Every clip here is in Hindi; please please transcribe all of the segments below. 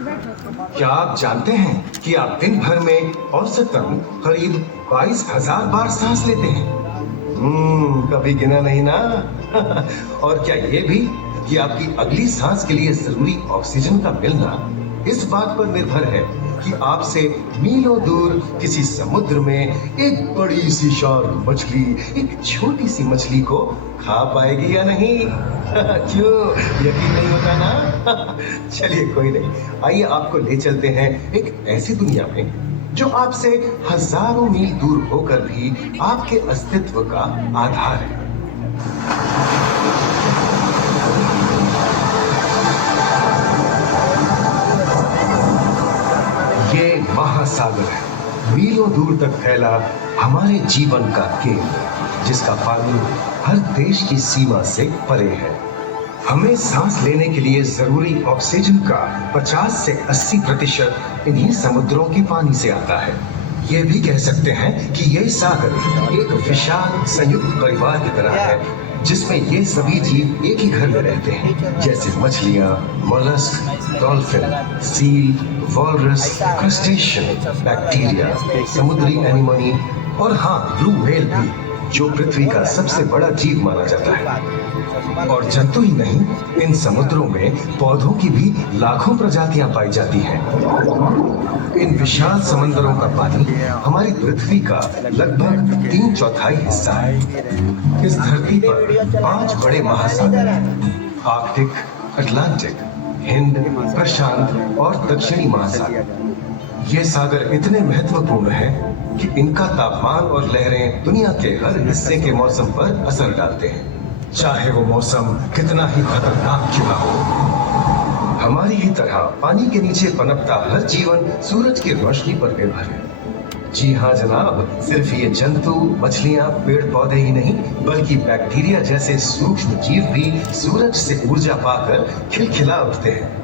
क्या आप जानते हैं कि आप दिन भर में औसतन करीब 22,000 बार सांस लेते हैं? कभी गिना नहीं ना? और क्या ये भी कि आपकी अगली सांस के लिए जरूरी ऑक्सीजन का मिलना इस बात पर निर्भर है कि आपसे मीलों दूर किसी समुद्र में एक बड़ी सी शार्क मछली एक छोटी सी मछली को खा पाएगी या नहीं? क्यों यकीन नहीं होता ना? चलिए कोई नहीं, आइए आपको ले चलते हैं एक ऐसी दुनिया में जो आपसे हजारों मील दूर होकर भी आपके अस्तित्व का आधार है। ये महासागर है, मीलों दूर तक फैला हमारे जीवन का केंद्र, जिसका पानी हर देश की सीमा से परे है। हमें सांस लेने के लिए जरूरी ऑक्सीजन का 50 से 80% इन्हीं समुद्रों के पानी से आता है। ये भी कह सकते हैं कि ये सागर एक विशाल संयुक्त परिवार की तरह है, जिसमें ये सभी जीव एक ही घर में रहते हैं, जैसे मछलियाँ, mollusc, dolphin, seal, walrus, crustacean, bacteria, समुद्री एनीमोनी और हाँ, ब्लू व्हेल भी, जो पृथ्वी का सबसे बड़ा जीव माना जाता है। और जंतु ही नहीं, इन समुद्रों में पौधों की भी लाखों प्रजातियां पाई जाती हैं। इन विशाल समंदरों का पानी हमारी पृथ्वी का लगभग 3/4 हिस्सा है। इस धरती पर 5 बड़े महासागर हैं: आर्कटिक, अटलांटिक, हिंद, प्रशांत और दक्षिणी महासागर। ये सागर इतने महत्वपूर्ण हैं कि इनका तापमान और लहरें दुनिया के हर हिस्से के मौसम पर असर डालते हैं, चाहे वो मौसम कितना ही खतरनाक क्यों ना हो। हमारी ही तरह पानी के नीचे पनपता हर जीवन सूरज की रोशनी पर निर्भर है। जी हाँ जनाब, सिर्फ ये जंतु, मछलियाँ, पेड़ पौधे ही नहीं, बल्कि बैक्टीरिया जैसे सूक्ष्म जीव भी सूरज से ऊर्जा पाकर खिलखिला उठते हैं।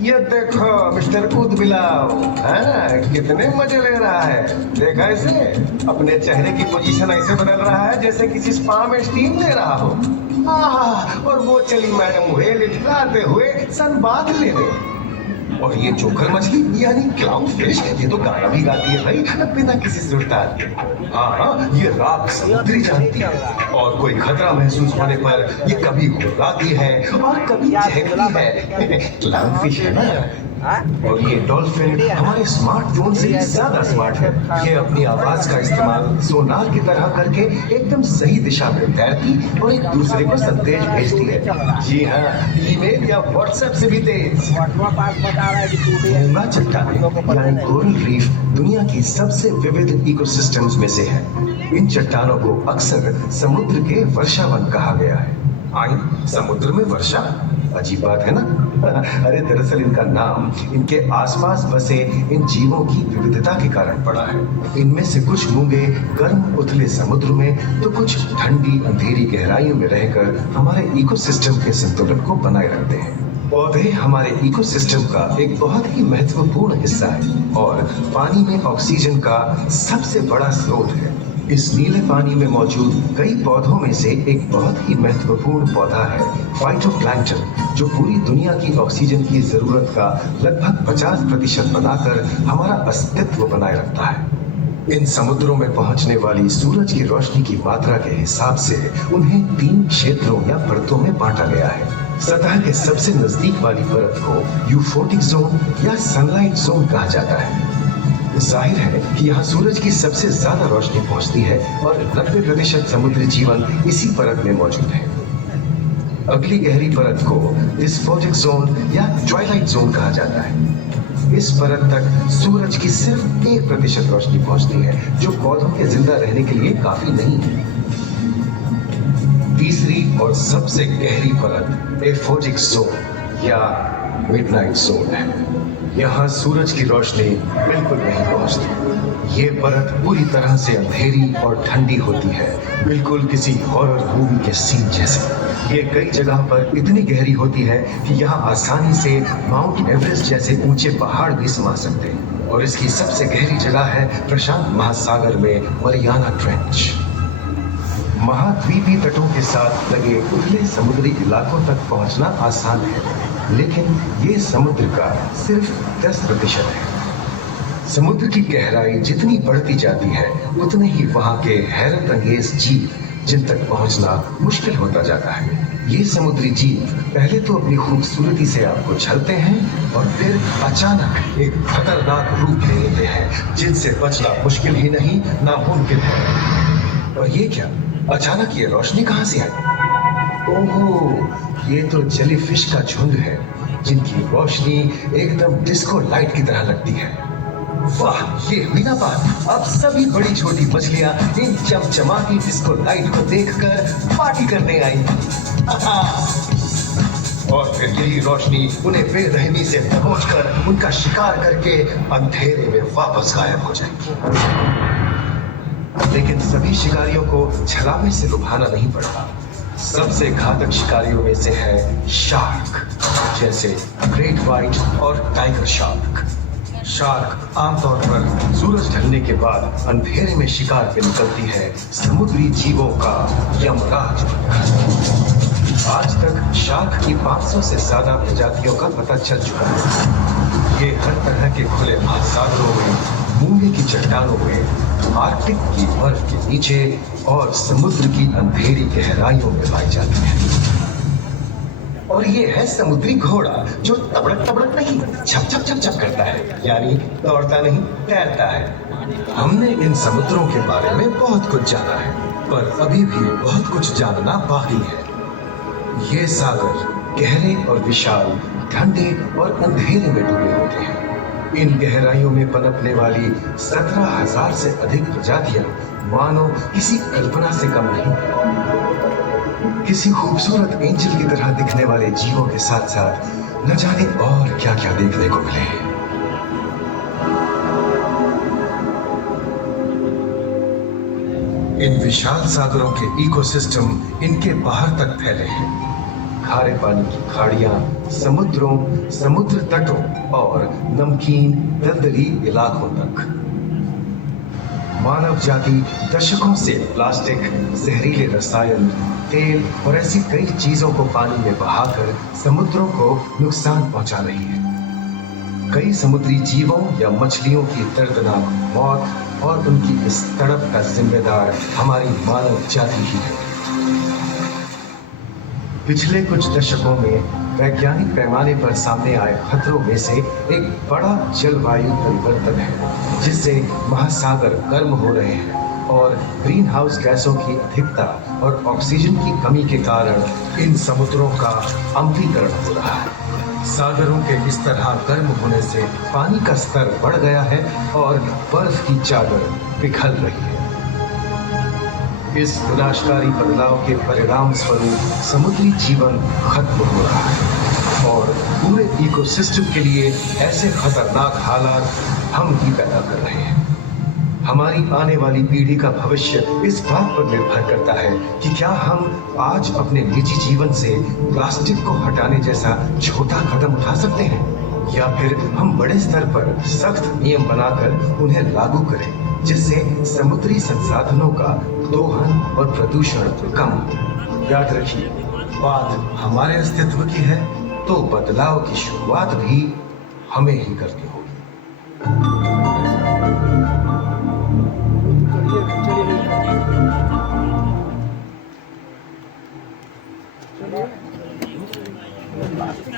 ये देखो मिस्टर ऊदबिलाव, कितने मजे ले रहा है। देखा इसे, अपने चेहरे की पोजीशन ऐसे बदल रहा है जैसे किसी स्पा में स्टीम ले रहा हो। और वो चली मैडम व्हेल इठलाते हुए सनबाथ लेने। और ये जोकर मछली यानी क्लाउन फिश, ये तो गाना भी गाती है भाई, बिना किसी सुरताल के। हाँ, ये राख समुद्री जानती है, और कोई खतरा महसूस होने पर ये कभी गुर्राती है और कभी चहकती है। क्लाउन फिश है ना। और ये डॉल्फिन हमारे स्मार्टफोन से ज्यादा स्मार्ट है। ये अपनी आवाज का इस्तेमाल सोनार की तरह करके एकदम सही दिशा में तैरती और एक दूसरे को संदेश भेजती है। जी हाँ, ईमेल या व्हाट्सएप से भी तेज। मूंगा चट्टान यानी कोरल रीफ दुनिया की सबसे विविध इकोसिस्टम्स में से है। इन चट्टानों को अक्सर समुद्र के वर्षावन कहा गया है। आई समुद्र में वर्षा, अजीब बात है ना? अरे दरअसल इनका नाम इनके आसपास बसे इन जीवों की विविधता के कारण पड़ा है। इनमें से कुछ मूंगे गर्म उथले समुद्र में, तो कुछ ठंडी अंधेरी गहराइयों में रहकर हमारे इकोसिस्टम के संतुलन को बनाए रखते हैं। पौधे हमारे इकोसिस्टम का एक बहुत ही महत्वपूर्ण हिस्सा है और पानी में ऑक्सीजन का सबसे बड़ा स्रोत है। इस नीले पानी में मौजूद कई पौधों में से एक बहुत ही महत्वपूर्ण पौधा है फाइटोप्लैंक्टन, जो पूरी दुनिया की ऑक्सीजन की जरूरत का लगभग 50% बनाकर हमारा अस्तित्व बनाए रखता है। इन समुद्रों में पहुंचने वाली सूरज की रोशनी की मात्रा के हिसाब से उन्हें 3 क्षेत्रों या परतों में बांटा गया है। सतह के सबसे नजदीक वाली परत को यूफोटिक जोन या सनलाइट जोन कहा जाता है। जाहिर है कि यहाँ सूरज की सबसे ज्यादा रोशनी पहुंचती है और 90% समुद्री जीवन इसी परत में मौजूद है। अगली गहरी परत को डिस्फोटिक जोन या ट्वाइलाइट जोन कहा जाता है। इस परत तक सूरज की सिर्फ 1% रोशनी पहुंचती है, जो पौधों के जिंदा रहने के लिए काफी नहीं है। तीसरी और सबसे गहरी परत एफोटिक जोन या मिडनाइट जोन है। यहाँ सूरज की रोशनी बिल्कुल नहीं पहुँचती। ये परत पूरी तरह से अंधेरी और ठंडी होती है, बिल्कुल किसी हॉरर मूवी के सीन जैसे। ये कई जगह पर इतनी गहरी होती है कि यहाँ आसानी से माउंट एवरेस्ट जैसे ऊंचे पहाड़ भी समा सकते हैं। और इसकी सबसे गहरी जगह है प्रशांत महासागर में मरियाना ट्रेंच। महाद्वीपीय तटों के साथ लगे उथले समुद्री इलाकों तक पहुंचना आसान है, लेकिन ये समुद्र का सिर्फ 10% है। समुद्र की गहराई जितनी बढ़ती जाती है उतने ही वहां के हैरत अंगेज जीव जिन तक पहुंचना मुश्किल होता जाता है। ये समुद्री जीव पहले तो अपनी खूबसूरती से आपको छलते हैं और फिर अचानक एक खतरनाक रूप ले लेते हैं जिनसे बचना मुश्किल ही नहीं नामुमकिन है। और ये क्या, अचानक ये रोशनी कहां से आई? ओहो, ये तो जेलीफिश का झुंड है जिनकी रोशनी एकदम डिस्को लाइट की तरह लगती है। वाह, ये हुई ना बात। अब सभी बड़ी छोटी मछलियां इन चमचमाती डिस्को लाइट को देखकर पार्टी करने आएंगी। और फिर यही रोशनी उन्हें बेरहमी से दबोचकर उनका शिकार करके अंधेरे में वापस गायब हो जाएगी। लेकिन सभी शिकारियों को छलावे से लुभाना नहीं पड़ता। सबसे घातक शिकारियों में से है शार्क, जैसे ग्रेट व्हाइट और टाइगर शार्क। शार्क आमतौर पर सूरज ढलने के बाद अंधेरे में शिकार पे निकलती है समुद्री जीवों का यमराज। आज तक शार्क की 500 से ज्यादा प्रजातियों का पता चल चुका है। ये हर तरह के खुले महासागरों में, मूंगे की चट्टानों में, आर्कटिक की बर्फ के नीचे और समुद्र की अंधेरी गहराइयों में पाई जाती है। और ये है समुद्री घोड़ा, जो तबड़क तबड़क नहीं, छप छप छप छप करता है, यानी दौड़ता नहीं, तैरता है। हमने इन समुद्रों के बारे में बहुत कुछ जाना है, पर अभी भी बहुत कुछ जानना बाकी है। ये सागर गहरे और विशाल, ठंडे और अंधेरे में डूबे होते हैं। इन गहराइयों में पनपने वाली 17,000 से अधिक प्रजातियां मानो किसी कल्पना से कम नहीं। किसी खूबसूरत एंजल की तरह दिखने वाले जीवों के साथ साथ न जाने और क्या क्या देखने को मिले। इन विशाल सागरों के इकोसिस्टम इनके बाहर तक फैले हैं। खारे पानी की खाड़ियां, समुद्रों, समुद्र तटों और नमकीन दलदली इलाकों तक। मानव जाति दशकों से प्लास्टिक, जहरीले रसायन, तेल और ऐसी कई चीजों को पानी में बहाकर समुद्रों को नुकसान पहुंचा रही है। कई समुद्री जीवों या मछलियों की दर्दनाक मौत और उनकी इस तड़प का जिम्मेदार हमारी मानव जाति ही है। पिछले कुछ दशकों में वैज्ञानिक पैमाने पर सामने आए खतरों में से एक बड़ा जलवायु परिवर्तन है, जिससे महासागर गर्म हो रहे हैं और ग्रीन हाउस गैसों की अधिकता और ऑक्सीजन की कमी के कारण इन समुद्रों का अम्लीकरण हो रहा है। सागरों के इस तरह गर्म होने से पानी का स्तर बढ़ गया है और बर्फ की चादर पिघल रही है। इस विनाशकारी बदलाव के परिणाम स्वरूप समुद्री जीवन खत्म हो रहा है और पूरे इकोसिस्टम के लिए ऐसे खतरनाक हालात हम ही पैदा कर रहे हैं। हमारी आने वाली पीढ़ी का भविष्य इस बात पर निर्भर करता है कि क्या हम आज अपने निजी जीवन से प्लास्टिक को हटाने जैसा छोटा कदम उठा सकते हैं, या फिर हम बड़े स्तर पर सख्त नियम बनाकर उन्हें लागू करें, जिससे समुद्री संसाधनों का दोहन और प्रदूषण कम हो। याद रखिए, बात हमारे अस्तित्व की है तो बदलाव की शुरुआत भी हमें ही करनी होगी।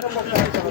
चलिए